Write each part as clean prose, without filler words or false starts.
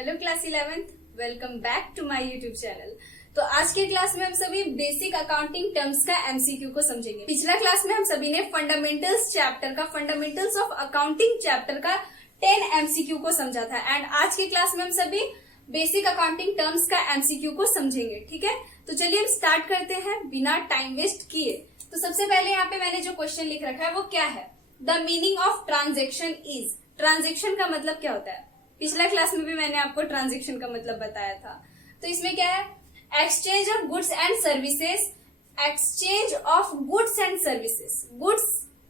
Hello class 11th, welcome back to my YouTube channel. तो आज के क्लास में हम सभी बेसिक अकाउंटिंग टर्म्स का एमसीक्यू को समझेंगे। पिछला क्लास में हम सभी ने फंडामेंटल्स ऑफ अकाउंटिंग चैप्टर का 10 एमसीक्यू को समझा था एंड आज के क्लास में हम सभी बेसिक अकाउंटिंग टर्म्स का एमसीक्यू को समझेंगे। ठीक है, तो चलिए हम स्टार्ट करते हैं बिना टाइम वेस्ट किए। तो सबसे पहले यहाँ पे मैंने जो क्वेश्चन लिख रखा है वो क्या है? The meaning of transaction is. Transaction का मतलब क्या होता है? पिछला क्लास में भी मैंने आपको ट्रांजेक्शन का मतलब बताया था। तो इसमें क्या है? Exchange of goods and services. Exchange of goods and services, goods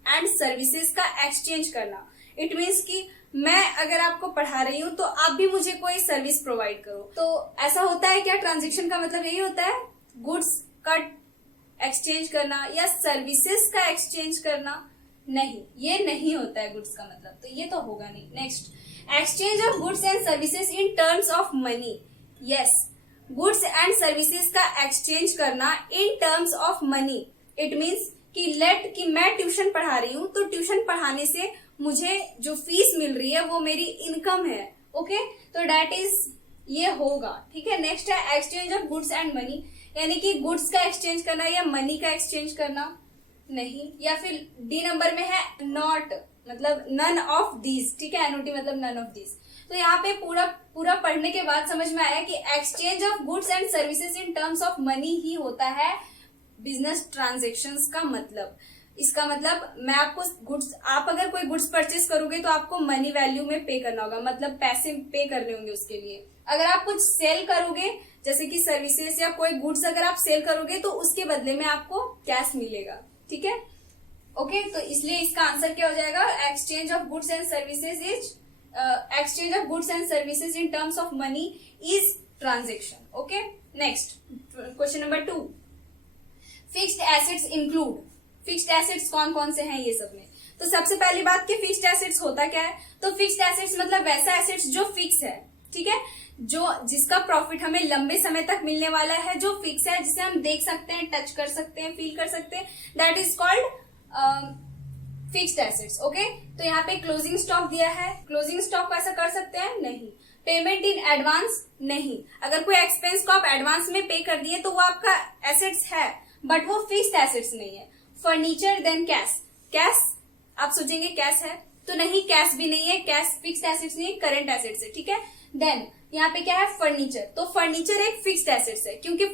and services का एक्सचेंज करना। इट मीन्स कि मैं अगर आपको पढ़ा रही हूँ तो आप भी मुझे कोई सर्विस प्रोवाइड करो। तो ऐसा होता है क्या? ट्रांजेक्शन का मतलब यही होता है, गुड्स का एक्सचेंज करना या सर्विसेज का एक्सचेंज करना? नहीं, ये नहीं होता है गुड्स का मतलब, तो ये तो होगा नहीं। Next, exchange of goods and services in terms of money. Yes, goods and services का एक्सचेंज करना इन terms of money. It means कि मैं ट्यूशन पढ़ा रही हूँ तो ट्यूशन पढ़ाने से मुझे जो फीस मिल रही है वो मेरी इनकम है। ओके, तो दैट इज ये होगा। ठीक है, नेक्स्ट है exchange of goods and money, यानी कि गुड्स का एक्सचेंज करना या मनी का एक्सचेंज करना नहीं। या फिर डी नंबर में है नॉट, मतलब नन ऑफ दीज। ठीक है, एनओटी मतलब नन ऑफ दीज। तो यहाँ पे पूरा पढ़ने के बाद समझ में आया कि exchange of goods and services in terms of money ही होता है बिजनेस ट्रांजेक्शंस का मतलब। इसका मतलब मैं आपको गुड्स, आप अगर कोई गुड्स परचेस करोगे तो आपको मनी वैल्यू में पे करना होगा, मतलब पैसे पे करने होंगे उसके लिए। अगर आप कुछ सेल करोगे जैसे कि सर्विसेज या कोई गुड्स अगर आप सेल करोगे तो उसके बदले में आपको कैश मिलेगा। ठीक है, ओके, तो इसलिए इसका आंसर क्या हो जाएगा? Exchange of goods and services is exchange of goods and services in terms of money is transaction. Okay, next question number 2, fixed assets include. Fixed assets कौन कौन से हैं ये सब में? तो सबसे पहली बात कि फिक्स्ड एसेट्स होता क्या है? तो फिक्स्ड एसेट्स मतलब वैसा एसेट्स जो फिक्स है। ठीक है, जो जिसका प्रॉफिट हमें लंबे समय तक मिलने वाला है, जो फिक्स है, जिसे हम देख सकते हैं, टच कर सकते हैं, फील कर सकते हैं, that is called fixed assets. Okay, तो यहाँ पे क्लोजिंग स्टॉक दिया है, क्लोजिंग स्टॉक को ऐसा कर सकते हैं? नहीं। Payment in advance? नहीं। अगर कोई एक्सपेंस को आप एडवांस में पे कर दिए तो वो आपका एसेट्स है बट वो फिक्स्ड एसेट्स नहीं है। Furniture, then cash. कैश आप सोचेंगे कैश है तो नहीं, कैश भी नहीं है, कैश फिक्स्ड एसेट्स नहीं है, करंट एसेट्स है। ठीक है, देन यहाँ पे क्या है? फर्नीचर। तो फर्नीचर एक फिक्स्ड एसेट्स है क्योंकि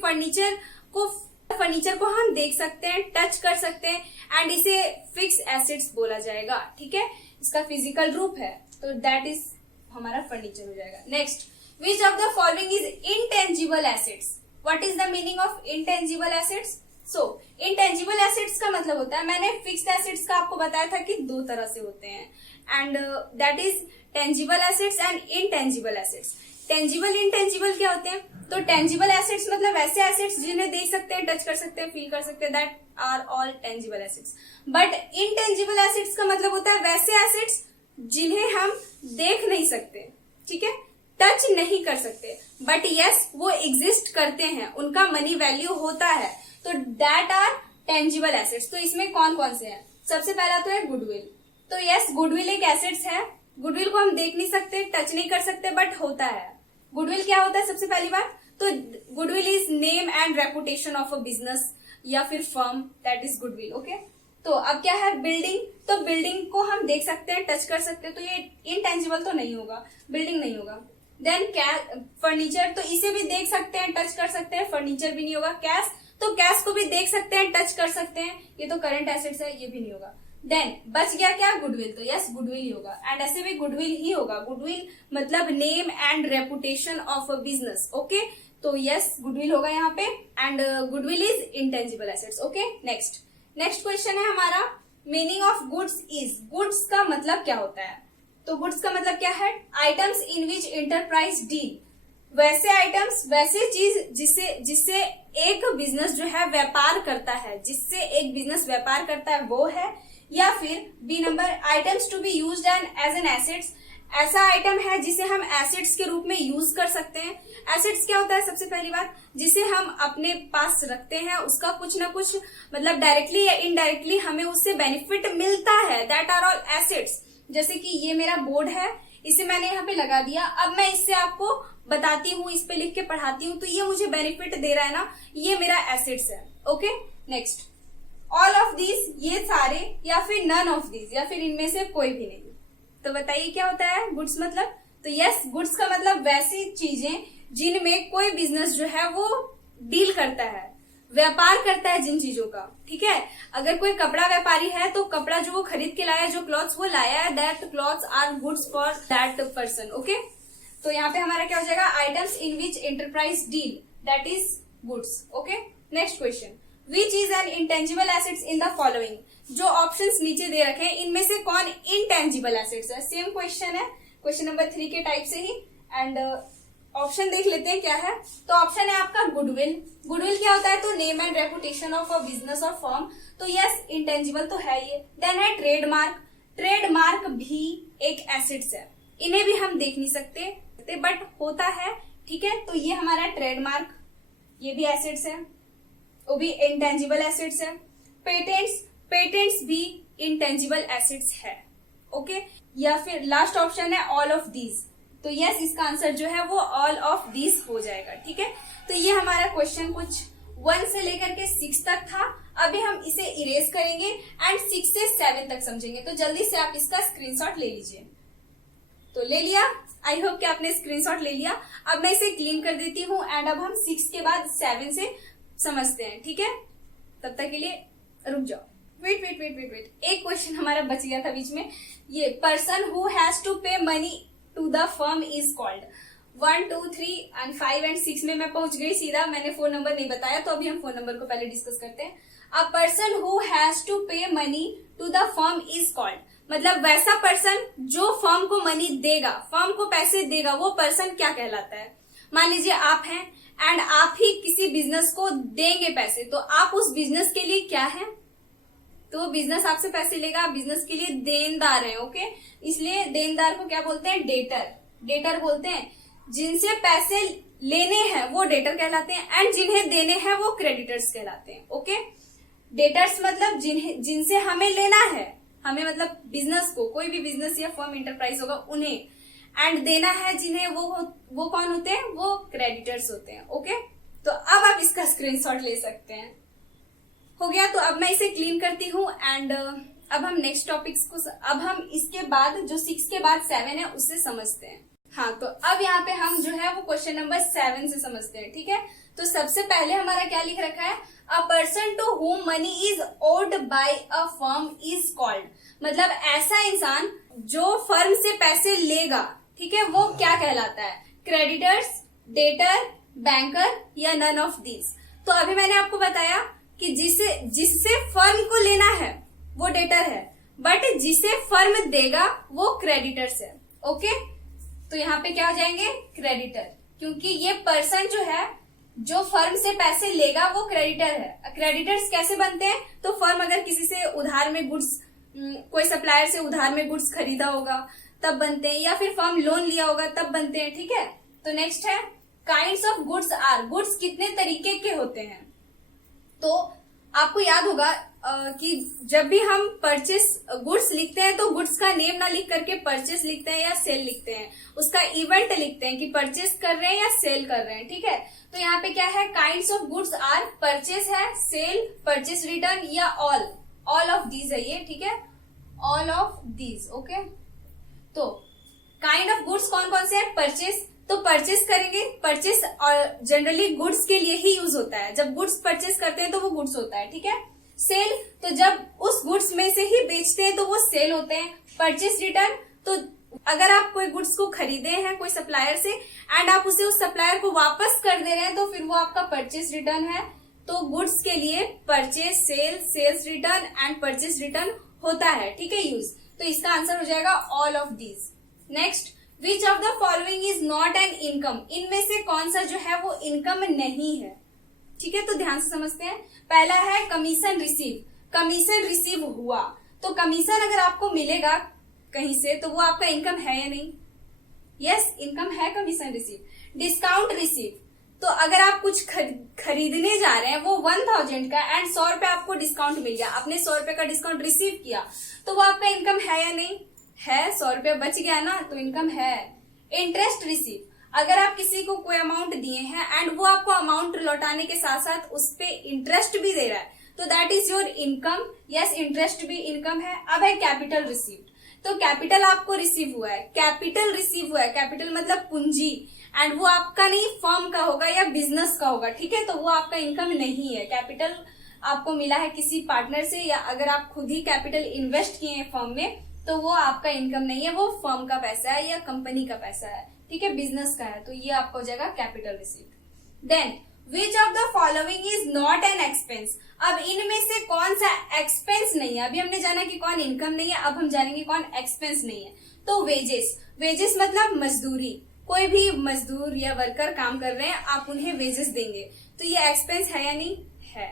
फर्नीचर को हम देख सकते हैं, टच कर सकते हैं एंड इसे फिक्स एसेट्स बोला जाएगा। ठीक है, इसका फिजिकल रूप है, तो दैट इज हमारा फर्नीचर हो जाएगा। Next, which of the following is intangible assets? What is the meaning of intangible assets? So intangible assets का मतलब होता है, मैंने फिक्स्ड एसेट्स का आपको बताया था कि दो तरह से होते हैं and that is tangible assets and intangible assets. Tangible intangible क्या होते हैं? तो टेंजिबल एसेट्स मतलब वैसे एसेट्स जिन्हें देख सकते हैं, टच कर सकते हैं, फील कर सकते हैं, that are all tangible assets. But intangible assets का मतलब होता है वैसे एसेट्स जिन्हें हम देख नहीं सकते, ठीक है, टच नहीं कर सकते, बट यस वो एग्जिस्ट करते हैं, उनका मनी वैल्यू होता है, तो दैट आर टेंजिबल एसेट्स। तो इसमें कौन कौन से हैं? सबसे पहला तो है गुडविल। तो यस, गुडविल एक एसेट्स है। गुडविल को हम देख नहीं सकते, टच नहीं कर सकते, बट होता है। गुडविल क्या होता है? सबसे पहली बात तो goodwill is name and reputation of a business या फिर firm, that is goodwill. Okay, तो अब क्या है? बिल्डिंग। तो बिल्डिंग को हम देख सकते हैं, टच कर सकते हैं, तो ये इनटेंजिबल तो नहीं होगा, बिल्डिंग नहीं होगा। देन फर्नीचर, तो इसे भी देख सकते हैं, टच कर सकते हैं, फर्नीचर भी नहीं होगा। कैश, तो कैश को भी देख सकते हैं, टच कर सकते हैं, ये तो करंट एसेट्स है, ये भी नहीं होगा। देन बच गया क्या? गुडविल। तो यस, गुडविल ही होगा एंड ऐसे भी गुडविल ही होगा। गुडविल मतलब name and reputation of a business. Okay, तो यस गुडविल होगा यहाँ पे and goodwill is intangible assets. Okay, next question है हमारा, meaning of goods is. Goods का मतलब क्या होता है? तो गुड्स का मतलब क्या है? Items in which enterprise deal. वैसे आइटम्स, वैसे चीज जिससे एक बिजनेस जो है व्यापार करता है, जिससे एक बिजनेस व्यापार करता है वो है। या फिर B number, items to be used as an assets. ऐसा आइटम है जिसे हम एसेट्स के रूप में यूज कर सकते हैं। एसेट्स क्या होता है? सबसे पहली बात, जिसे हम अपने पास रखते हैं, उसका कुछ ना कुछ मतलब डायरेक्टली या इनडायरेक्टली हमें उससे बेनिफिट मिलता है, दैट आर ऑल एसेट्स। जैसे कि ये मेरा बोर्ड है, इसे मैंने यहाँ पे लगा दिया। अब मैं इससे आपको बताती हूँ, इस पे लिख के पढ़ाती हूँ, तो ये मुझे बेनिफिट दे रहा है ना, ये मेरा एसेट्स है। Okay, next, all of these, ये सारे, या फिर नन ऑफ दीज, या फिर इनमें से कोई भी नहीं। तो बताइए क्या होता है गुड्स मतलब? तो यस, गुड्स का मतलब वैसी चीजें जिनमें कोई बिजनेस जो है वो डील करता है, व्यापार करता है जिन चीजों का। ठीक है, अगर कोई कपड़ा व्यापारी है तो कपड़ा जो वो खरीद के लाया, जो क्लॉथ्स वो लाया है, that clothes are goods for that person. Okay, तो यहाँ पे हमारा क्या हो जाएगा? Items in which enterprise deal, that is goods. Okay, next question, which is an intangible assets in the following? जो ऑप्शंस नीचे दे रखे हैं इनमें से कौन इंटेंजिबल एसेट्स है? सेम क्वेश्चन है, क्वेश्चन नंबर 3 के टाइप से ही। एंड ऑप्शन देख लेते हैं क्या है। तो ऑप्शन है आपका गुडविल। गुडविल क्या होता है? तो name and reputation of a business और फर्म। तो यस, इंटेंजिबल तो है ये। देन है ट्रेडमार्क। ट्रेडमार्क भी एक एसेट्स है, इन्हें भी हम देख नहीं सकते बट होता है। ठीक है, तो ये हमारा ट्रेडमार्क, ये भी एसेट्स है, वो भी इंटेंजिबल एसेट्स है। पेटेंट्स, पेटेंट्स भी इंटेंजिबल एसेट्स है। ओके, या फिर लास्ट ऑप्शन है ऑल ऑफ दीज। तो यस, इसका आंसर जो है वो ऑल ऑफ दीज हो जाएगा। ठीक है, तो ये हमारा क्वेश्चन कुछ 1 से लेकर के 6 तक था। अभी हम इसे इरेज करेंगे एंड 6 से 7 तक समझेंगे। तो जल्दी से आप इसका स्क्रीनशॉट ले लीजिए। तो ले लिया, आई होप कि आपने स्क्रीनशॉट ले लिया। अब मैं इसे क्लीन कर देती हूँ एंड अब हम 6 के बाद 7 से समझते हैं। ठीक है, तब तक के लिए रुक जाओ। वेट, एक क्वेश्चन हमारा बच गया था बीच में। ये person who has to pay money to the firm is called. 1, 2, 3 and 5 and 6 में मैं पहुंच गई सीधा, मैंने फोन नंबर नहीं बताया। तो अभी हम फोन नंबर को पहले डिस्कस करते हैं। A person who has to pay money to the firm is called, मतलब वैसा पर्सन जो फर्म को मनी देगा, फर्म को पैसे देगा, वो पर्सन क्या कहलाता है? मान लीजिए आप हैं एंड आप ही किसी बिजनेस को देंगे पैसे, तो आप उस बिजनेस के लिए क्या है? तो वो बिजनेस आपसे पैसे लेगा, आप बिजनेस के लिए देनदार है। ओके, इसलिए देनदार को क्या बोलते हैं? डेटर। डेटर बोलते हैं। जिनसे पैसे लेने हैं वो डेटर कहलाते हैं एंड जिन्हें देने हैं वो क्रेडिटर्स कहलाते हैं। ओके, डेटर्स मतलब जिनसे हमें लेना है, हमें मतलब बिजनेस को, कोई भी बिजनेस या फर्म इंटरप्राइज होगा उन्हें, एंड देना है जिन्हें, वो कौन होते हैं? वो क्रेडिटर्स होते हैं। ओके, तो अब आप इसका स्क्रीनशॉट ले सकते हैं। हो गया, तो अब मैं इसे क्लीन करती हूँ एंड अब हम नेक्स्ट टॉपिक्स को, अब हम इसके बाद जो 6 के बाद 7 है उससे समझते हैं। हाँ, तो अब यहाँ पे हम जो है वो क्वेश्चन नंबर 7 से समझते हैं। ठीक है, तो सबसे पहले हमारा क्या लिख रखा है? A person to whom money is owed by a firm is called, मतलब ऐसा इंसान जो फर्म से पैसे लेगा, ठीक है, वो क्या कहलाता है? क्रेडिटर्स, डेटर, बैंकर या नन ऑफ दीज। तो अभी मैंने आपको बताया कि जिससे फर्म को लेना है वो डेटर है, बट जिसे फर्म देगा वो क्रेडिटर्स है। ओके, तो यहाँ पे क्या हो जाएंगे? क्रेडिटर, क्योंकि ये पर्सन जो है जो फर्म से पैसे लेगा वो क्रेडिटर है। क्रेडिटर्स कैसे बनते हैं? तो फर्म अगर किसी से उधार में गुड्स, कोई सप्लायर से उधार में गुड्स खरीदा होगा तब बनते हैं, या फिर फर्म लोन लिया होगा तब बनते हैं। ठीक है, तो नेक्स्ट है kinds of goods are, goods कितने तरीके के होते हैं? तो आपको याद होगा कि जब भी हम परचेस गुड्स लिखते हैं तो गुड्स का नेम ना लिख करके परचेस लिखते हैं या सेल लिखते हैं, उसका इवेंट लिखते हैं कि परचेस कर रहे हैं या सेल कर रहे हैं। ठीक है, तो यहाँ पे क्या है? Kinds of goods are, purchase है, सेल, परचेस रिटर्न या ऑल ऑफ दीज है ये। ठीक है, ऑल ऑफ दीज। ओके, तो काइंड ऑफ गुड्स कौन कौन से है? परचेस, तो परचेस करेंगे, परचेस और जनरली गुड्स के लिए ही यूज होता है। जब गुड्स परचेस करते हैं तो वो गुड्स होता है। ठीक है, सेल, तो जब उस गुड्स में से ही बेचते हैं तो वो सेल होते हैं। परचेस रिटर्न, तो अगर आप कोई गुड्स को खरीदे हैं कोई सप्लायर से एंड आप उसे उस सप्लायर को वापस कर दे रहे हैं तो फिर वो आपका परचेस रिटर्न है। तो गुड्स के लिए purchase, sale, sales return and purchase return होता है। ठीक है, यूज, तो इसका आंसर हो जाएगा all of these. Next, which of the following is not an income, इनमें से कौन सा जो है वो इनकम नहीं है? ठीक है, तो ध्यान से समझते हैं। पहला है कमीशन रिसीव, कमीशन रिसीव हुआ, तो कमीशन अगर आपको मिलेगा कहीं से तो वो आपका इनकम है या नहीं? यस, इनकम है कमीशन रिसीव। डिस्काउंट रिसीव, तो अगर आप कुछ खरीदने जा रहे हैं वो 1000 का एंड 100 रुपए आपको डिस्काउंट मिल गया, आपने 100 रुपए का डिस्काउंट रिसीव किया, तो वो आपका इनकम है या नहीं? है, 100 रुपया बच गया ना तो इनकम है। इंटरेस्ट रिसीव, अगर आप किसी को कोई अमाउंट दिए हैं एंड वो आपको अमाउंट लौटाने के साथ साथ उस पे इंटरेस्ट भी दे रहा है तो that is your income. Yes, interest भी इनकम है। अब है कैपिटल रिसीव्ड, तो कैपिटल आपको रिसीव हुआ है, कैपिटल रिसीव हुआ है, कैपिटल मतलब पूंजी, एंड वो आपका नहीं फर्म का होगा या बिजनेस का होगा, ठीक है, तो वो आपका इनकम नहीं है। कैपिटल आपको मिला है किसी पार्टनर से या अगर आप खुद ही कैपिटल इन्वेस्ट किए हैं फर्म में तो वो आपका इनकम नहीं है, वो फर्म का पैसा है या कंपनी का पैसा है, ठीक है, बिजनेस का है, तो ये आपका हो जाएगा capital received. Then which of the following is not an expense, अब इनमें से कौन सा एक्सपेंस नहीं है। अभी हमने जाना कि कौन इनकम नहीं है, अब हम जानेंगे कौन एक्सपेंस नहीं है। तो वेजेस, वेजेस मतलब मजदूरी, कोई भी मजदूर या वर्कर काम कर रहे हैं आप उन्हें वेजेस देंगे तो ये एक्सपेंस है या नहीं है,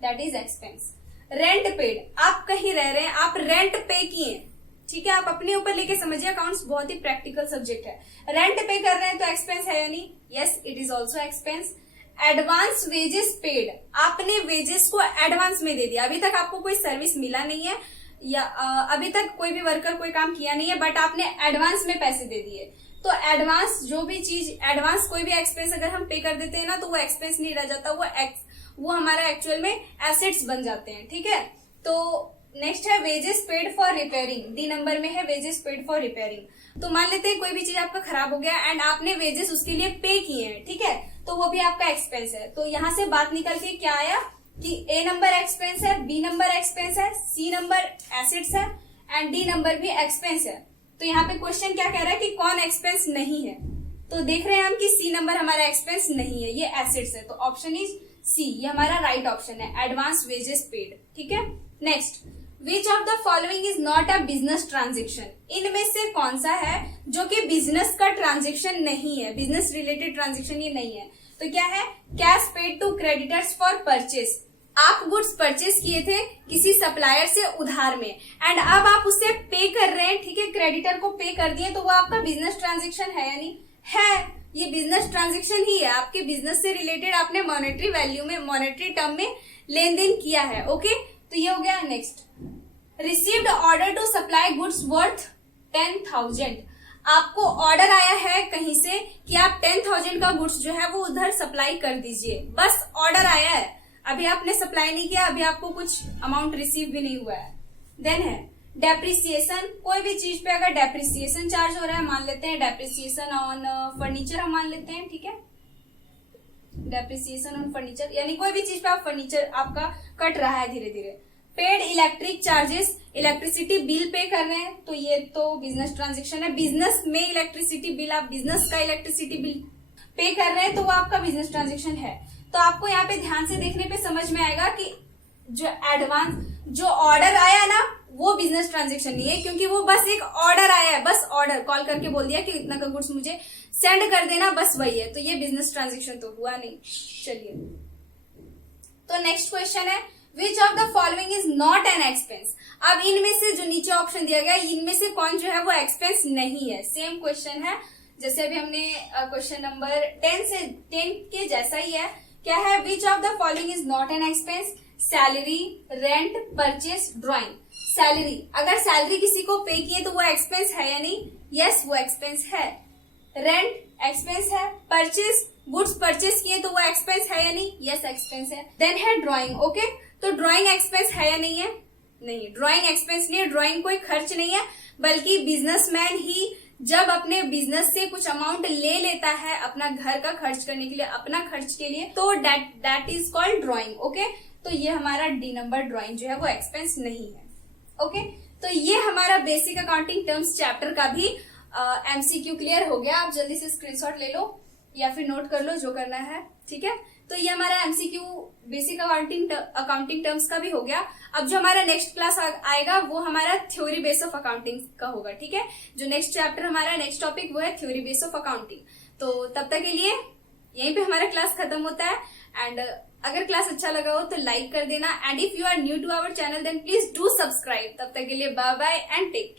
that is expense. Rent paid, आप कहीं रह रहे हैं, आप रेंट पे किए, ठीक है, आप अपने ऊपर लेके समझिए, अकाउंट्स बहुत ही प्रैक्टिकल सब्जेक्ट है। रेंट पे कर रहे हैं तो एक्सपेंस है या नहीं, yes it is also expense. Advance wages paid, आपने वेजेस को एडवांस में दे दिया, अभी तक आपको कोई सर्विस मिला नहीं है या अभी तक कोई भी वर्कर कोई काम किया नहीं है बट आपने एडवांस में पैसे दे दिए, तो एडवांस जो भी चीज एडवांस कोई भी एक्सपेंस अगर हम पे कर देते हैं ना तो वो एक्सपेंस नहीं रह जाता, वो हमारा एक्चुअल में एसेट्स बन जाते हैं, ठीक है। तो नेक्स्ट है wages paid for repairing, D number में है वेजेस पेड फॉर रिपेयरिंग। तो मान लेते हैं कोई भी चीज आपका खराब हो गया एंड आपने वेजेस उसके लिए पे किए हैं, ठीक है, तो वो भी आपका एक्सपेंस है। तो यहाँ से बात निकल के क्या आया कि ए नंबर एक्सपेंस है, बी नंबर एक्सपेंस है, सी नंबर एसेट्स है एंड डी नंबर भी एक्सपेंस है। तो यहाँ पे क्वेश्चन क्या कह रहा है कि कौन एक्सपेंस नहीं है, तो देख रहे हैं हम कि सी नंबर हमारा एक्सपेंस नहीं है, ये एसेट्स है, तो ऑप्शन इज सी, ये हमारा राइट ऑप्शन है, एडवांस वेजेस पेड, ठीक है। Next, which of the following is not a business transaction, इनमें से कौन सा है जो कि बिजनेस का ट्रांजेक्शन नहीं है, बिजनेस रिलेटेड ट्रांजेक्शन ये नहीं है। तो क्या है, cash paid to creditors for purchase, आप गुड्स परचेस किए थे किसी सप्लायर से उधार में एंड अब आप उससे पे कर रहे हैं, ठीक है, क्रेडिटर को पे कर दिए, तो वो आपका बिजनेस ट्रांजेक्शन है या नहीं है, ये बिजनेस ट्रांजेक्शन ही है, आपके बिजनेस से रिलेटेड आपने मॉनेटरी वैल्यू में मॉनेटरी टर्म में लेन देन किया है, ओके, तो ये हो गया। Next, received order to supply goods worth 10,000, आपको ऑर्डर आया है कहीं से कि आप 10,000 का गुड्स जो है वो उधर सप्लाई कर दीजिए, बस ऑर्डर आया है, अभी आपने सप्लाई नहीं किया, अभी आपको कुछ अमाउंट रिसीव भी नहीं हुआ है। देन है डेप्रिसिएशन, कोई भी चीज पे अगर डेप्रिसिएशन चार्ज हो रहा है, मान लेते हैं डेप्रिसिएशन ऑन फर्नीचर हम मान लेते हैं, ठीक है, डेप्रिसिएशन ऑन फर्नीचर यानी कोई भी चीज पे आप फर्नीचर आपका कट रहा है धीरे धीरे। Paid electric charges, electricity bill pay कर रहे हैं, तो ये तो बिजनेस ट्रांजेक्शन है, बिजनेस में इलेक्ट्रिसिटी बिल, आप बिजनेस का इलेक्ट्रिसिटी बिल पे कर रहे हैं तो वो आपका बिजनेस ट्रांजेक्शन है। तो आपको यहाँ पे ध्यान से देखने पे समझ में आएगा कि जो एडवांस जो ऑर्डर आया ना वो बिजनेस ट्रांजेक्शन नहीं है, क्योंकि वो बस एक ऑर्डर आया है, बस ऑर्डर कॉल करके बोल दिया कि इतना का गुड्स मुझे सेंड कर देना, बस वही है, तो ये बिजनेस ट्रांजेक्शन तो हुआ नहीं। चलिए, तो नेक्स्ट क्वेश्चन है विच of the following is not an expense, अब इनमें से जो नीचे ऑप्शन दिया गया इनमें से कौन जो है वो एक्सपेंस नहीं है। सेम क्वेश्चन है जैसे अभी हमने क्वेश्चन नंबर 10 के जैसा ही है। क्या है, विच of the following is not an expense, salary, rent, purchase, drawing. Salary, अगर सैलरी किसी को पे किए तो वो एक्सपेंस है या नहीं, यस वो एक्सपेंस है। रेंट एक्सपेंस है, परचेस गुड्स परचेस किए तो वो एक्सपेंस है या नहीं, यस एक्सपेंस है। देन है ड्रॉइंग, ओके, तो ड्रॉइंग एक्सपेंस है या नहीं है, नहीं, ड्रॉइंग एक्सपेंस नहीं है, ड्रॉइंग कोई खर्च नहीं है, बल्कि बिजनेसमैन ही जब अपने बिजनेस से कुछ अमाउंट ले लेता है अपना घर का खर्च करने के लिए, अपना खर्च के लिए, तो that is called drawing, okay, तो ये हमारा डी नंबर ड्रॉइंग जो है वो एक्सपेंस नहीं है, ओके। तो ये हमारा बेसिक अकाउंटिंग टर्म्स चैप्टर का भी एमसीक्यू क्लियर हो गया। आप जल्दी से स्क्रीनशॉट ले लो या फिर नोट कर लो जो करना है, ठीक है। तो ये हमारा एमसीक्यू बेसिक अकाउंटिंग टर्म्स का भी हो गया। अब जो हमारा नेक्स्ट क्लास आएगा वो हमारा थ्योरी बेस ऑफ अकाउंटिंग का होगा, ठीक है। जो नेक्स्ट चैप्टर हमारा नेक्स्ट टॉपिक वो है थ्योरी बेस ऑफ अकाउंटिंग। तो तब तक के लिए यहीं पे हमारा क्लास खत्म होता है। एंड अगर क्लास अच्छा लगा हो तो लाइक कर देना, and if you are new to our channel then please do subscribe. तब तक के लिए bye bye and take care.